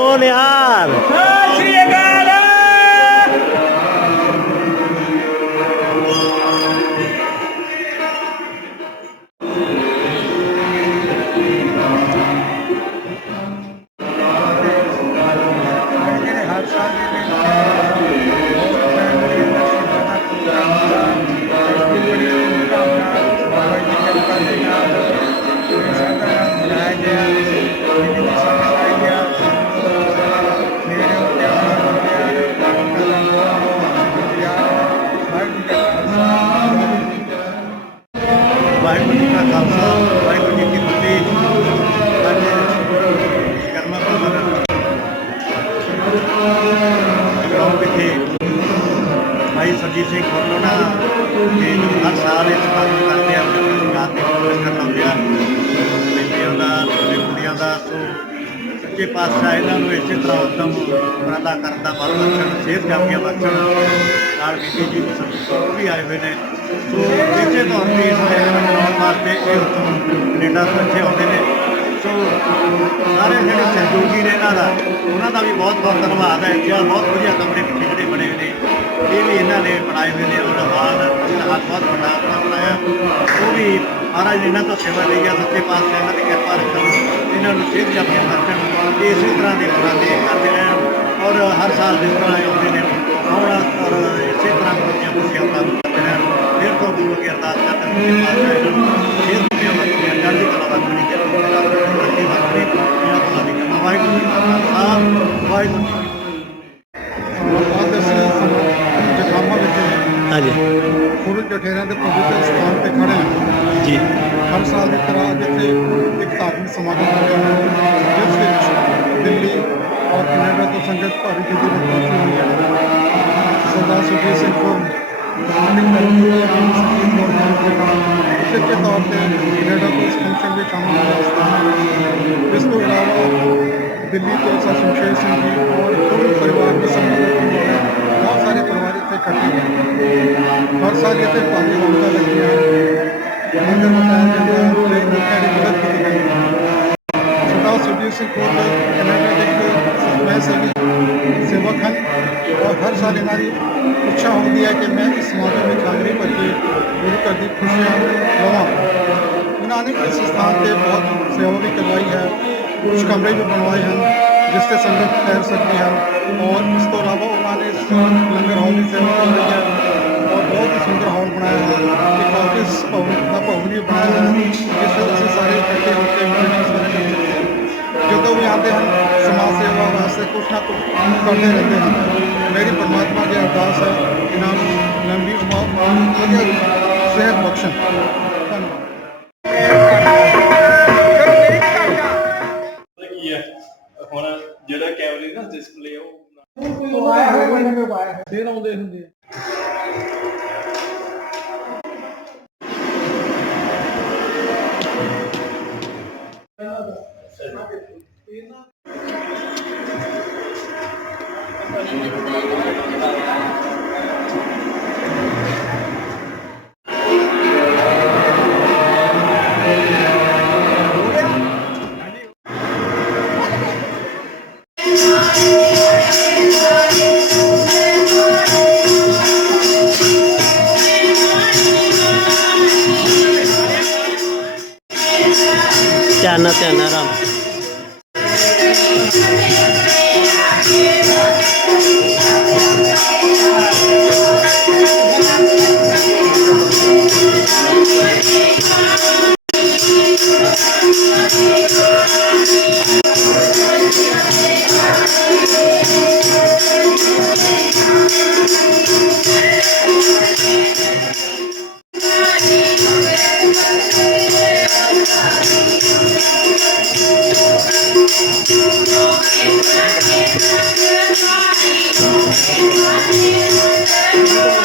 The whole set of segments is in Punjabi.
ਬੋਲੋ ਨਿਹਾਲ ਸਤਿ ਸ਼੍ਰੀ ਸੱਚੇ ਪਾਤਸ਼ਾਹ ਇਹਨਾਂ ਨੂੰ ਇਸੇ ਤਰ੍ਹਾਂ ਉਦਮ ਉਪਰਾਲਾ ਕਰਨ ਦਾ ਬਲ ਬਖਸ਼ਣ, ਸਿਹਤ ਕਾਮੀਆਂ ਬਖਸ਼ਣ ਨਾਲ ਬੀਬੀ ਜੀ ਦੀ ਸੰਸਥਾ ਉਹ ਵੀ ਆਏ ਹੋਏ ਨੇ। ਸੋ ਇਸੇ ਤੌਰ ਤੇ ਇਸ ਮੇਲੇ ਨੂੰ ਮਨਾਉਣ ਵਾਸਤੇ ਇਹ ਉੱਥੋਂ ਕੈਨੇਡਾ ਤੋਂ ਇੱਥੇ ਆਉਂਦੇ ਨੇ। ਸੋ ਸਾਰੇ ਜਿਹੜੇ ਸਹਿਯੋਗੀ ਨੇ ਇਹਨਾਂ ਦਾ, ਉਹਨਾਂ ਦਾ ਵੀ ਬਹੁਤ ਬਹੁਤ ਧੰਨਵਾਦ ਹੈ। ਜਿਹੜਾ ਬਹੁਤ ਵਧੀਆ ਕਮਰੇ ਪਿੱਛੇ ਜਿਹੜੇ ਬਣੇ ਹੋਏ ਨੇ, ਇਹ ਵੀ ਇਹਨਾਂ ਨੇ ਬਣਾਏ ਹੋਏ ਨੇ। ਉਹਨਾਂ ਹਾਲ ਇਹਨਾਂ ਹੱਥ ਬਹੁਤ ਵੱਡਾ ਆਪਣਾ ਬਣਾਇਆ ਉਹ ਵੀ ਮਹਾਰਾਜ ਇਹਨਾਂ ਤੋਂ ਸੇਵਾ ਲਈ ਆ। ਸੱਚੇ ਪਾਤਸ਼ਾਹ ਇਹਨਾਂ ਦੀ ਕਿਰਪਾ ਰੱਖਣ ਇਹਨਾਂ ਨੂੰ ਸਿਹਤ ਜਾਪੀਆਂ ਬਖਸ਼ਣ ਇਸੇ ਤਰ੍ਹਾਂ ਦੇ ਉਪਰਾਲੇ ਕਰਦੇ ਰਹਿਣ ਔਰ ਹਰ ਸਾਲ ਜਿਸ ਤਰ੍ਹਾਂ ਆਉਂਦੇ ਨੇ ਆਉਣਾ ਔਰ ਇਸੇ ਤਰ੍ਹਾਂ ਬੱਚਿਆਂ ਖੁਸ਼ੀਆਂ ਪ੍ਰਾਪਤ ਕਰਦੇ ਰਹਿਣ। ਫਿਰ ਤੋਂ ਗੁਰੂ ਅੱਗੇ ਅਰਦਾਸ ਕਰਦੇ ਹਾਂ ਕਿ ਪਾਤਸ਼ਾਹ ਇਹਨਾਂ ਨੂੰ ਸਿਹਤ ਦੀਆਂ ਬਖਸ਼ੀਆਂ ਚੜ੍ਹਦੀ ਕਲਾ ਬਖਸ਼ਣੀ ਕਿਰਪਾ ਰੱਖੀ ਬਖਸ਼ਣੀ ਇਹਨਾਂ ਤੋਂ ਲਾਦੀ ਵਾਹਿਗੁਰੂ ਜੀ ਕਾ ਖਾਲਸਾ, ਵਾਹਿਗੁਰੂ ਜੀ ਕੀ ਜਗਾਮਾ ਵਿੱਚ ਹਾਂਜੀ। ਗੁਰੂ ਜਠੇਰਿਆਂ ਦੇ ਪਵਿੱਤਰ ਸਥਾਨ ਤੇ ਖੜੇ ਹਾਂ ਜੀ। ਹਰ ਸਾਲ ਦੀ ਤਰ੍ਹਾਂ ਜਿੱਥੇ ਇੱਕ ਧਾਰਮਿਕ ਸਮਾਗਮ ਹੋ ਰਿਹਾ ਹੈ ਜਿਸ ਵਿੱਚ ਦਿੱਲੀ ਔਰ ਕੈਨੇਡਾ ਤੋਂ ਸੰਗਤ ਭਾਰੀ ਗਿਣਤੀ ਵਿੱਚ ਪਹੁੰਚੀ ਹੋਈ ਹੈ। ਸਰਦਾਰ ਸੁਖਬੀਰ ਸਿੰਘ ਕੋਲ ਇੱਕ ਤਰ੍ਹਾਂ ਸਿੱਖੇ ਤੌਰ ਤੇ ਕੈਨੇਡਾ ਤੋਂ ਇਸ ਫੰਕਸ਼ਨ ਵਿੱਚ ਸ਼ਾਮਲ ਹੋਇਆ ਇਸ ਤੋਂ ਇਲਾਵਾ ਦਿੱਲੀ ਤੋਂ ਸਰ ਸ਼ਮਸ਼ੇਰ ਸਿੰਘ ਜੀ ਔਰ ਕੁੱਲ ਪਰਿਵਾਰ ਦੇ ਪਰਿਵਾਰ ਇੱਥੇ ਇਕੱਠੇ ਹੋਏ ਹਰ ਸਾਲ ਇੱਥੇ ਭਾਰੀ ਰੌਣਕਾਂ ਲੱਗਦੀਆਂ ਹਨ ਲੰਗਰ ਮਨਾਇਆ ਜਾਂਦਾ ਹੈ ਤੇ ਲੋਕਾਂ ਦੀ ਮਦਦ ਕੀਤੀ ਜਾਂਦੀ ਹੈ ਸਰਦਾਰ ਸੁਖਬੀਰ ਸਿੰਘ ਕੋਲ ਕੈਨੇਡਾ ਦੇ ਇੱਕ ਸਫ਼ਾਈ ਸੇਵੀ ਸੇਵਕ ਹਨ ਔਰ ਹਰ ਸਾਲ ਇਹਨਾਂ ਦੀ ਇੱਛਾ ਹੁੰਦੀ ਹੈ ਕਿ ਮੈਂ ਇਸ ਸਮਾਗਮ ਵਿੱਚ ਹਾਜ਼ਰੀ ਭਰ ਕੇ ਗੁਰੂ ਘਰ ਦੀ ਖੁਸ਼ੀਆਂ ਲਵਾਂ ਉਹਨਾਂ ਨੇ ਇਸ ਸਥਾਨ ਤੇ ਬਹੁਤ ਸੇਵਾ ਵੀ ਕਰਵਾਈ ਹੈ ਕੁਝ ਕਮਰੇ ਵੀ ਬਣਵਾਏ ਹਨ ਜਿਸ ਤੇ ਸੰਗਤ ਠਹਿਰ ਸਕਦੀ ਹੈ ਔਰ ਲੰਗਰ ਹਾਲ ਦੀ ਸੇਵਾ ਕਰਵਾਈ ਹੈ। ਔਰ ਬਹੁਤ ਹੀ ਸੁੰਦਰ ਹਾਲ ਬਣਾਇਆ ਹੈ। ਇੱਕ ਆਫਿਸ ਭਵਨ ਦਾ ਭਵਨ ਵੀ ਬਣਾਇਆ ਹੈ। ਜਿਸ ਵਿੱਚ ਅਸੀਂ ਸਾਰੇ ਇਕੱਠੇ ਹੋ ਕੇ ਮੀਟਿੰਗਸ ਵਗੈਰਾ ਹਾਂ। ਜਦੋਂ ਵੀ ਆਉਂਦੇ ਹਨ, ਸਮਾਜ ਸੇਵਾ ਵਾਸਤੇ ਕੁਛ ਨਾ ਕੁਛ ਕਰਦੇ ਰਹਿੰਦੇ ਹਨ। ਮੇਰੀ ਪਰਮਾਤਮਾ ਦੀ ਅਰਦਾਸ ਹੈ ਇਹਨਾਂ ਨੂੰ ਲੰਬੀ ਉਮਰ ਵਧੀਆ ਸਿਹਤ ਬਖਸ਼ਣ। ਧੰਨਵਾਦ। ਹੁਣ ਜਿਹੜਾ ਕੈਮਰੇ ਨਾ ਡਿਸਪਲੇ ਉਹ ਫੇਰ ਆਉਂਦੇ ਹੁੰਦੇ ਆ। ਧਿਆਨ Música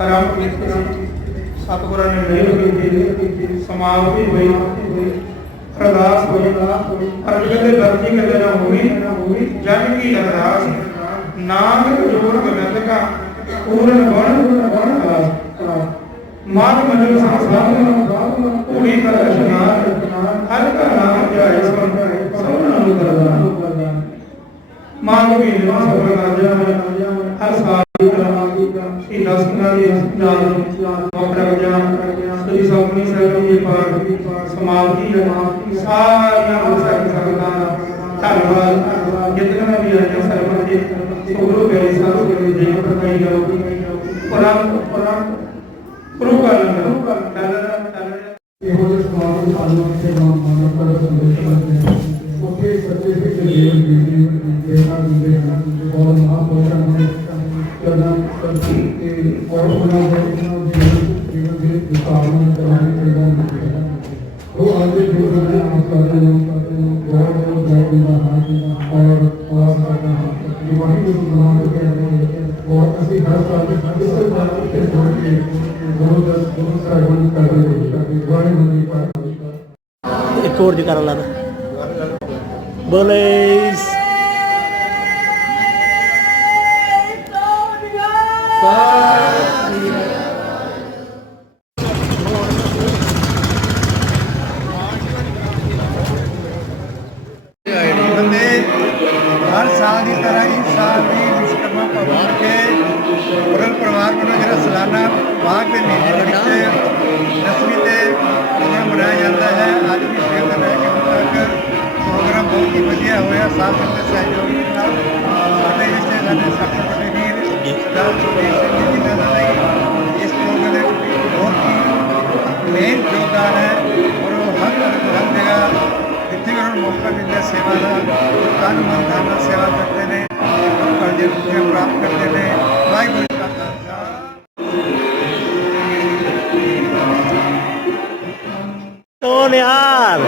ਆਰੰਭ ਕੀਤੀ ਸੀ ਸਤਿਗੁਰਾਂ ਨੇ ਮਿਹਰ ਕੀਤੀ ਸਮਾਪਤੀ ਹੋਈ। ਅਰਦਾਸ ਹੋਈ। ਅਰਜ ਕਹਿੰਦੇ ਦਰਜੀ ਕਹਿੰਦੇ ਨਾ ਹੋਈ। ਜਨ ਕੀ ਅਰਦਾਸ? ਨਾਮ ਜੋੜ ਗਨਤ ਕਾ ਪੂਰਨ ਗੁਣ ਗੁਣ ਕਲਾਸ ਮਾਨ ਮੰਡਲ ਸੰਸਾਰ ਪੂਰੀ ਕਰ ਇਸ਼ਨਾਨ ਹਰ ਕਾ ਨਾਮ ਜਾਏ ਸੁਣ ਸਭਨਾਂ ਨੂੰ ਕਰਦਾ। ਮਾਨ ਵੀ ਨਿਵਾਸ ਸਭਰ ਰਾਜਾ ਹਰ ਸਾਲ ਸ਼੍ਰੀ ਦਸਨਾ ਦੀ ਯਾਦ ਮੋਕੜਾ ਗਿਆਨ ਸ੍ਰੀ ਸੋਮਨੀ ਸਾਹਿਬ ਜੀ ਪਾਠ ਸਮਾਪਤੀ ਹੈ। ਸਾਰੀਆਂ ਮੁਸਕ ਸੰਗਤਾਂ ਦਾ ਧੰਨਵਾਦ। ਜਿਤਨਾ ਵੀ ਆਇਆ ਸਰਬਤ ਦੇ ਸੋਗਰੋ ਪਿਆਰੀ, ਸਾਧ ਸੰਗਤ ਜੀ ਨੂੰ ਪ੍ਰਕਾਈ ਕਰੋ ਪਰਮ ਪਰਮ ਗੁਰੂ ਕਾ ਲੰਗਰ ਇਹੋ ਜਿਹੇ ਸਮਾਗਮ ਸਾਨੂੰ ਇੱਥੇ ਨਾਮ ਮਾਨਵ ਕਰ ਸੰਦੇਸ਼ ਕਰਦੇ ਹਨ ਉੱਥੇ ਸੱਚੇ ਸਿੱਖ ਜੀਵਨ ਜੀਵਨ ਕੇ ਗੁਰੂ ਦਾ ਗੁਰੂ ਸਾਹਿਬਾਨ ਨੂੰ ਕਰਦੇ ਰਹੀਏ ਵਾਹਿਗੁਰੂ ਜੀ ਕਾ ਖਾਲਸਾ ਇੱਕ ਹੋਰ ਜਕਾਰਾ ਲਾ ਦੇ। ਬੋਲੇ ਹੋਇਆ, ਸਾਥ ਸੰਗਤ ਸਹਿਯੋਗ ਨਾਲ, ਸਾਡੇ ਇਸ ਸਾਡੇ ਸਾਡੇ ਵੱਡੇ ਵੀਰ, ਸਰਦਾਰ ਸੁਖਬੀਰ ਸਿੰਘ ਜੀ ਦਾ ਵੀ ਇਸ ਪ੍ਰੋਗਰਾਮ ਦੇ ਬਹੁਤ ਹੀ ਮੇਨ ਯੋਗਦਾਨ ਹੈ ਔਰ ਉਹ ਹਰ ਹਰ ਜਗ੍ਹਾ ਜਿੱਥੇ ਵੀ ਉਹਨਾਂ ਮੌਕਾ ਮਿਲਦਾ, ਸੇਵਾ ਦਾ, ਤਨ ਮਨ ਧਨ ਨਾਲ ਸੇਵਾ ਕਰਦੇ ਨੇ ਲੋਕਾਂ ਦੇ ਰੁਪਏ ਪ੍ਰਾਪਤ ਕਰਦੇ ਨੇ। ਵਾਹਿਗੁਰੂ ਕਾ ਸੋਨਿਆਰ